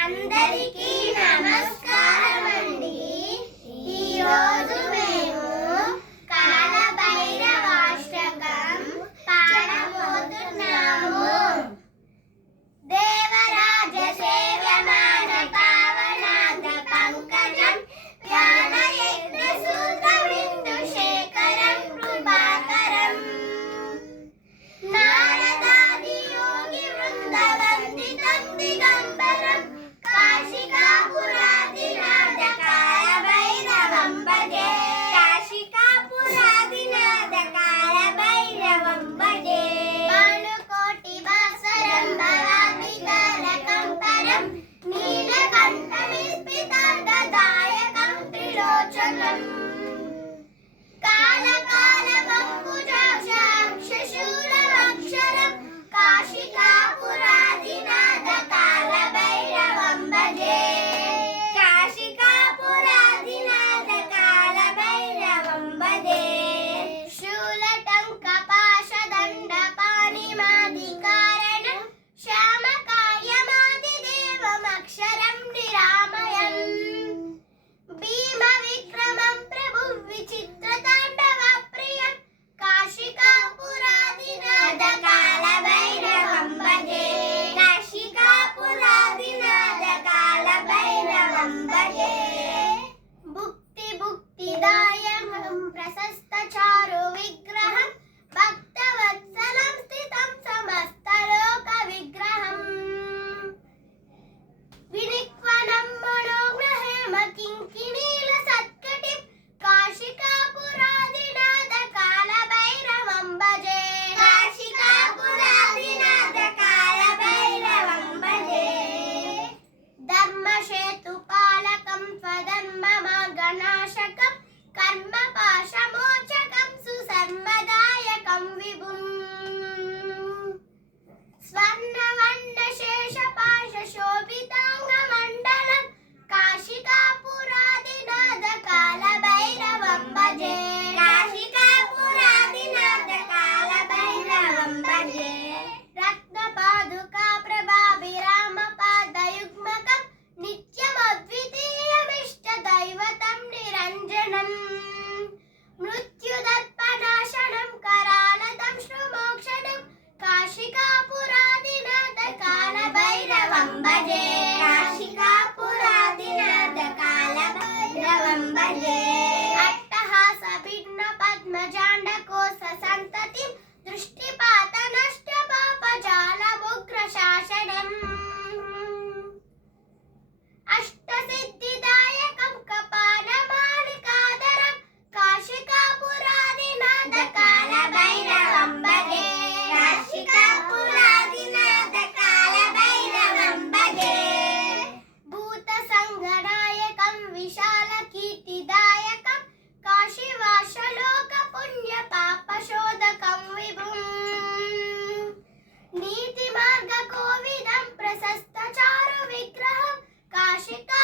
అందరికీ నమస్కారం. Shalom. Bambadeh. Cacheta.